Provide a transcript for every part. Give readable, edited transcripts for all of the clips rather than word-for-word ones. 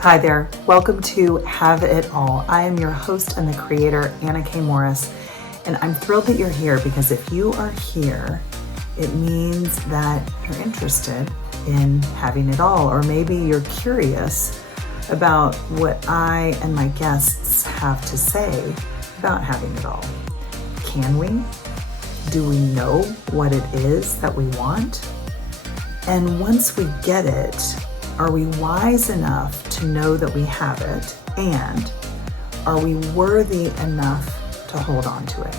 Hi there. Welcome to Have It All. I am your host and the creator, Anna K. Morris, and I'm thrilled that you're here because if you are here, it means that you're interested in having it all, or maybe you're curious about what I and my guests have to say about having it all. Can we? Do we know what it is that we want? And once we get it, are we wise enough to know that we have it? And are we worthy enough to hold on to it?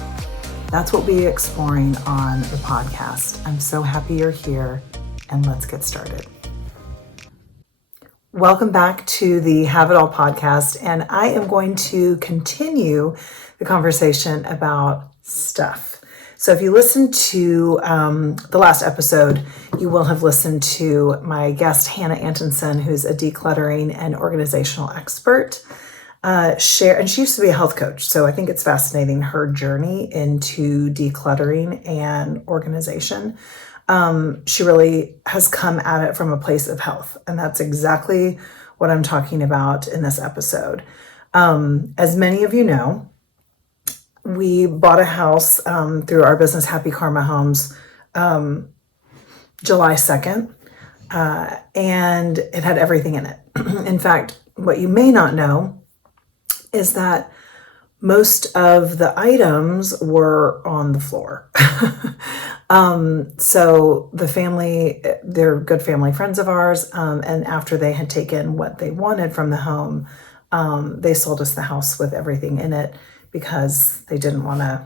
That's what we'll be exploring on the podcast. I'm so happy you're here, and let's get started. Welcome back to the Have It All podcast, and I am going to continue the conversation about stuff. So if you listened to the last episode, you will have listened to my guest, Hannah Antonsen, who's a decluttering and organizational expert, share, and she used to be a health coach. So I think it's fascinating, her journey into decluttering and organization. She really has come at it from a place of health. And that's exactly what I'm talking about in this episode. As many of you know, we bought a house through our business, Happy Karma Homes, July 2nd, and it had everything in it. In fact, what you may not know is that most of the items were on the floor. So the family, they're good family friends of ours, and after they had taken what they wanted from the home, they sold us the house with everything in it, because they didn't want to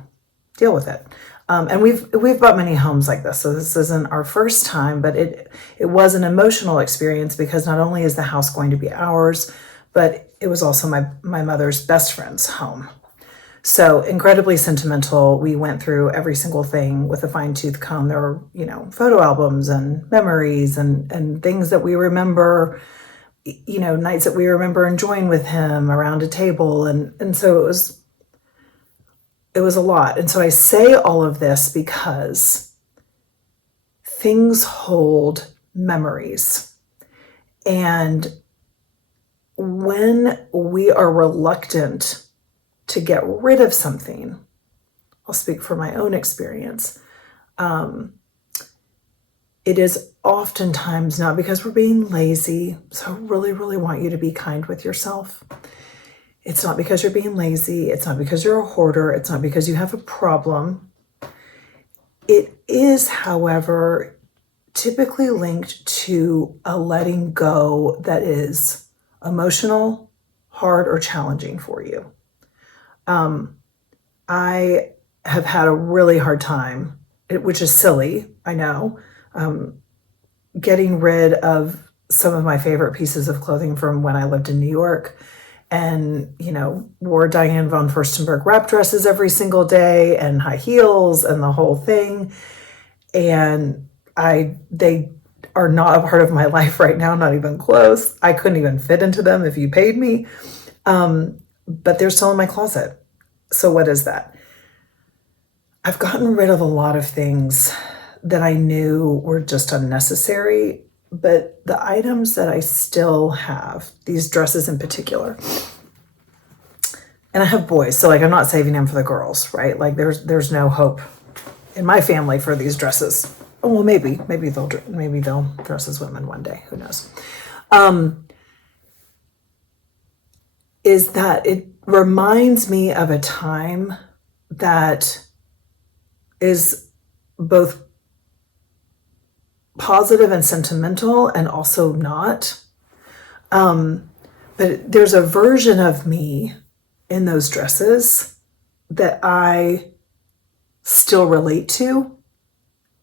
deal with it. And we've bought many homes like this. So this isn't our first time, but it was an emotional experience because not only is the house going to be ours, but it was also my mother's best friend's home. So incredibly sentimental. We went through every single thing with a fine-tooth comb. There were, photo albums and memories and things that we remember, nights that we remember enjoying with him around a table. And so it was a lot. And so I say all of this because things hold memories. And when we are reluctant to get rid of something, I'll speak from my own experience, it is oftentimes not because we're being lazy. So I really, really want you to be kind with yourself. It's not because you're being lazy. It's not because you're a hoarder. It's not because you have a problem. It is, however, typically linked to a letting go that is emotional, hard, or challenging for you. I have had a really hard time, which is silly, I know, getting rid of some of my favorite pieces of clothing from when I lived in New York. And, wore Diane von Furstenberg wrap dresses every single day and high heels and the whole thing. And they are not a part of my life right now, not even close. I couldn't even fit into them if you paid me. But they're still in my closet. So what is that? I've gotten rid of a lot of things that I knew were just unnecessary. But the items that I still have, these dresses in particular, and I have boys, so I'm not saving them for the girls, right? There's no hope in my family for these dresses. Oh, well, maybe they'll dress as women one day. Who knows? Is that it reminds me of a time that is both positive and sentimental and also not. But there's a version of me in those dresses that I still relate to.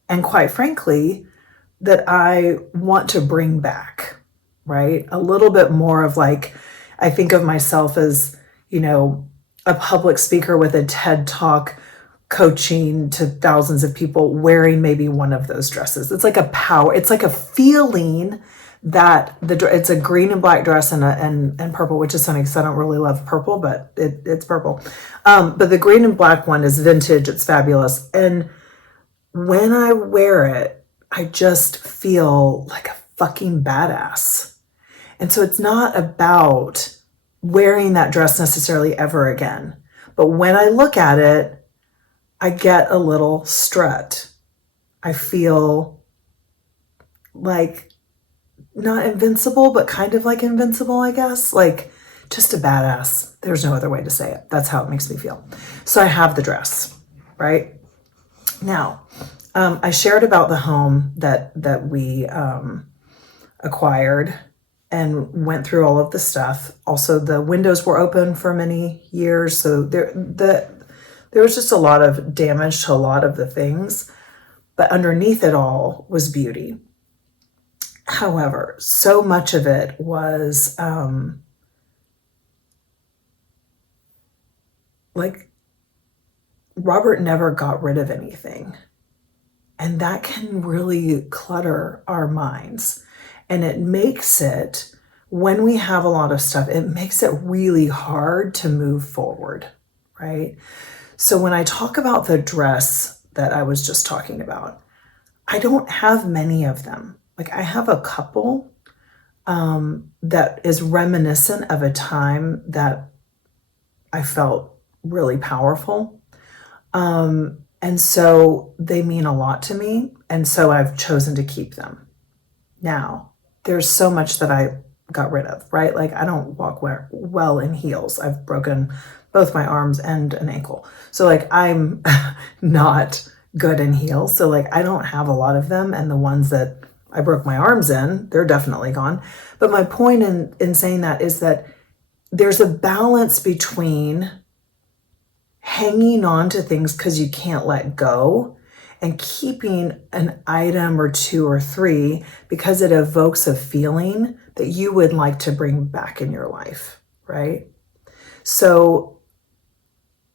And quite frankly, that I want to bring back, right? A little bit more of I think of myself as, a public speaker with a TED Talk coaching to thousands of people wearing maybe one of those dresses. It's like a power, it's like a feeling that it's a green and black dress and purple, which is funny because I don't really love purple, but it's purple. But the green and black one is vintage. It's fabulous. And when I wear it, I just feel like a fucking badass. And so it's not about wearing that dress necessarily ever again. But when I look at it, I get a little strut. I feel like not invincible, but kind of like invincible, I guess. Like just a badass. There's no other way to say it. That's how it makes me feel. So I have the dress, right? Now, I shared about the home that we acquired and went through all of the stuff. Also, the windows were open for many years, so there was just a lot of damage to a lot of the things. But underneath it all was beauty. However, so much of it was like Robert never got rid of anything. And that can really clutter our minds. And it makes it, when we have a lot of stuff, it makes it really hard to move forward, right? So when I talk about the dress that I was just talking about, I don't have many of them. Like I have a couple that is reminiscent of a time that I felt really powerful. And so they mean a lot to me. And so I've chosen to keep them. Now, there's so much that I got rid of, right? Like I don't walk well in heels. I've broken both my arms and an ankle. So like I'm not good in heels. So like I don't have a lot of them. And the ones that I broke my arms in, they're definitely gone. But my point in saying that is that there's a balance between hanging on to things because you can't let go and keeping an item or two or three because it evokes a feeling that you would like to bring back in your life, right? So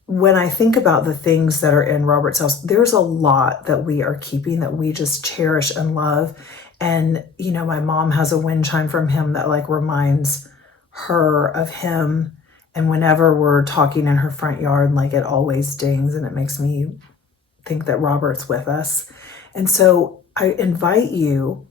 when I think about the things that are in Robert's house, there's a lot that we are keeping that we just cherish and love. And, you know, my mom has a wind chime from him that like reminds her of him. And whenever we're talking in her front yard, like it always dings and it makes me think that Robert's with us. And so I invite you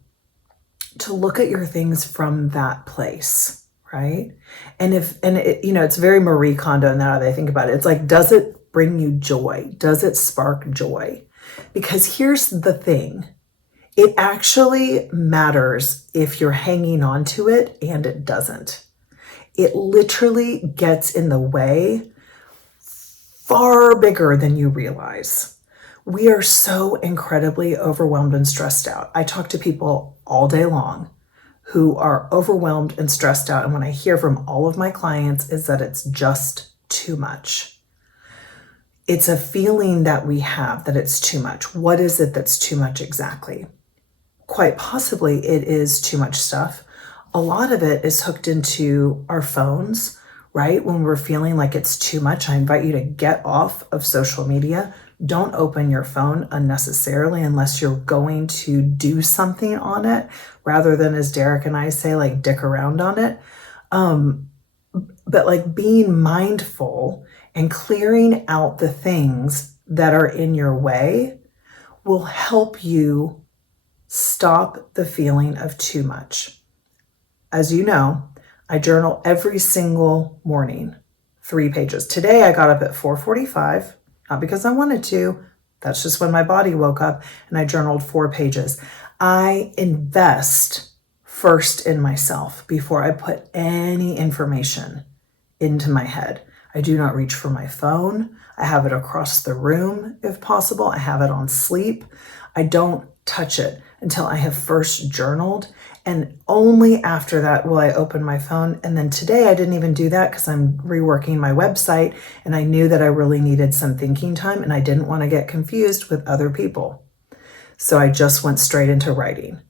to look at your things from that place, right? And it's very Marie Kondo now that I think about it. It's like, does it bring you joy? Does it spark joy? Because here's the thing. It actually matters if you're hanging on to it and it doesn't. It literally gets in the way far bigger than you realize. We are so incredibly overwhelmed and stressed out. I talk to people all day long who are overwhelmed and stressed out. And what I hear from all of my clients is that it's just too much. It's a feeling that we have that it's too much. What is it that's too much exactly? Quite possibly it is too much stuff. A lot of it is hooked into our phones, right? When we're feeling like it's too much, I invite you to get off of social media. Don't open your phone unnecessarily unless you're going to do something on it, rather than, as Derek and I say, like dick around on it. But like being mindful and clearing out the things that are in your way will help you stop the feeling of too much. As you know, I journal every single morning, 3 pages. Today I got up at 4:45, not because I wanted to. That's just when my body woke up, and I journaled 4 pages. I invest first in myself before I put any information into my head. I do not reach for my phone. I have it across the room if possible. I have it on sleep. I don't touch it until I have first journaled. And only after that will I open my phone. And then today I didn't even do that because I'm reworking my website and I knew that I really needed some thinking time and I didn't want to get confused with other people. So I just went straight into writing.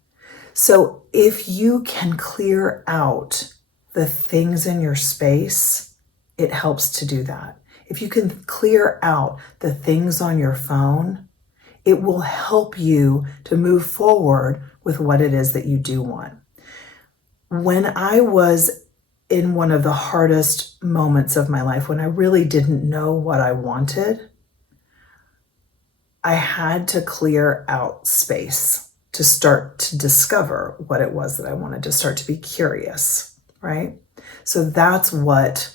So if you can clear out the things in your space, it helps to do that. If you can clear out the things on your phone, it will help you to move forward with what it is that you do want. When I was in one of the hardest moments of my life, when I really didn't know what I wanted, I had to clear out space to start to discover what it was that I wanted, to start to be curious. right? So that's what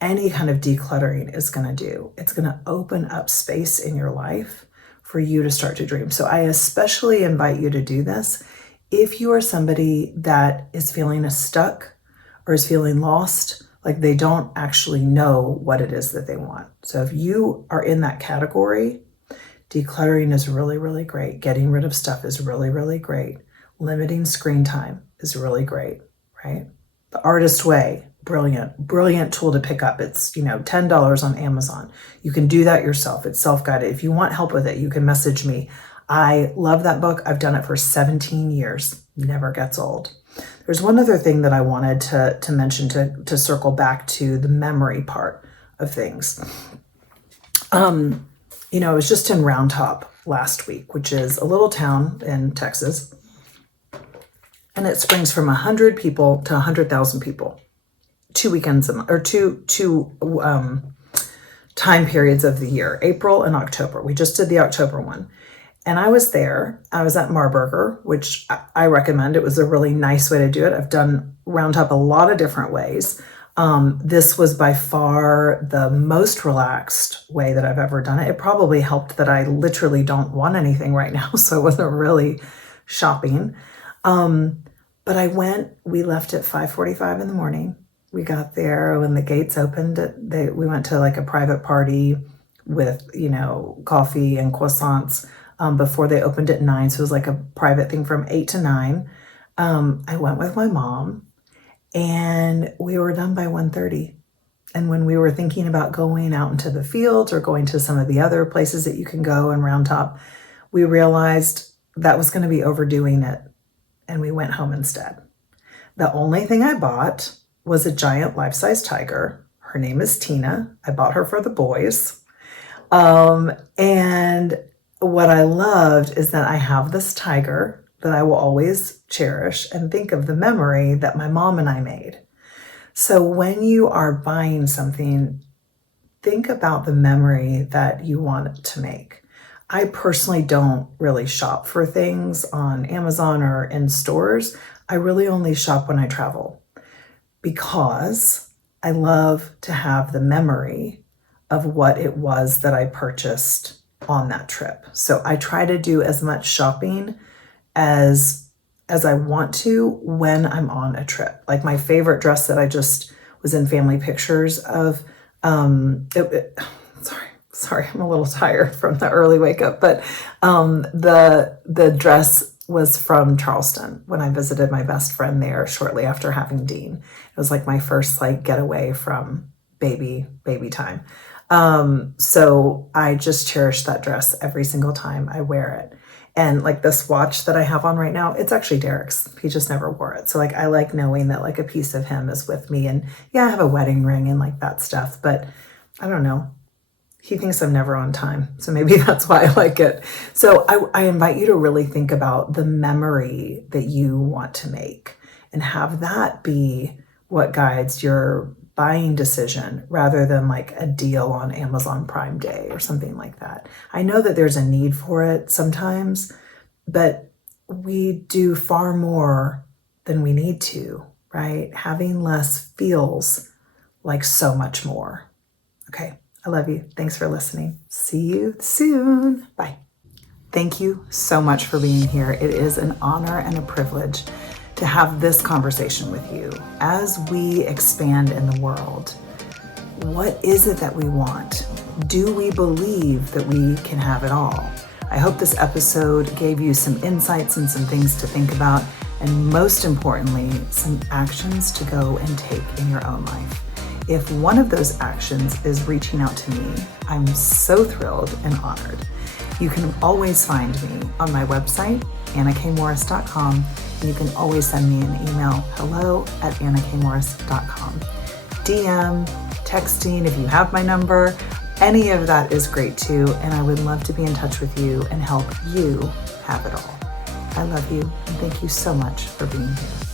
any kind of decluttering is going to do. It's going to open up space in your life for you to start to dream. So I especially invite you to do this if you are somebody that is feeling stuck or is feeling lost, like they don't actually know what it is that they want. So if you are in that category, decluttering is really, really great. Getting rid of stuff is really, really great. Limiting screen time is really great, right? The Artist Way, brilliant tool to pick up. It's, $10 on Amazon. You can do that yourself. It's self-guided. If you want help with it, you can message me. I love that book. I've done it for 17 years. Never gets old. There's one other thing that I wanted to mention to circle back to the memory part of things. I was just in Round Top last week, which is a little town in Texas. And it springs from 100 people to 100,000 people. 2 weekends or two time periods of the year, April and October. We just did the October one. And I was there. I was at Marburger, which I recommend. It was a really nice way to do it. I've done Round Top a lot of different ways. This was by far the most relaxed way that I've ever done it. It probably helped that I literally don't want anything right now, so I wasn't really shopping. But we left at 5:45 in the morning. We got there when the gates opened. We went to like a private party with, coffee and croissants before they opened at 9. So it was like a private thing from 8 to 9. I went with my mom and we were done by 1:30. And when we were thinking about going out into the fields or going to some of the other places that you can go in Round Top, we realized that was going to be overdoing it. And we went home instead. The only thing I bought was a giant life-size tiger. Her name is Tina. I bought her for the boys. And what I loved is that I have this tiger that I will always cherish and think of the memory that my mom and I made. So when you are buying something, think about the memory that you want to make. I personally don't really shop for things on Amazon or in stores. I really only shop when I travel because I love to have the memory of what it was that I purchased on that trip. So I try to do as much shopping as I want to when I'm on a trip. Like my favorite dress that I just was in family pictures of, sorry, I'm a little tired from the early wake up, but the dress was from Charleston when I visited my best friend there shortly after having Dean. It was like my first getaway from baby time. So I just cherish that dress every single time I wear it. And this watch that I have on right now, it's actually Derek's. He just never wore it. So I like knowing that a piece of him is with me. And yeah, I have a wedding ring and that stuff, but I don't know. He thinks I'm never on time. So maybe that's why I like it. So I invite you to really think about the memory that you want to make and have that be what guides your buying decision rather than a deal on Amazon Prime Day or something like that. I know that there's a need for it sometimes, but we do far more than we need to, right? Having less feels like so much more. Okay. I love you. Thanks for listening. See you soon. Bye. Thank you so much for being here. It is an honor and a privilege to have this conversation with you as we expand in the world. What is it that we want? Do we believe that we can have it all? I hope this episode gave you some insights and some things to think about, and most importantly, some actions to go and take in your own life. If one of those actions is reaching out to me, I'm so thrilled and honored. You can always find me on my website, annakmorris.com. And you can always send me an email, hello@annakmorris.com. DM, texting, if you have my number, any of that is great too. And I would love to be in touch with you and help you have it all. I love you and thank you so much for being here.